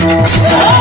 Oh.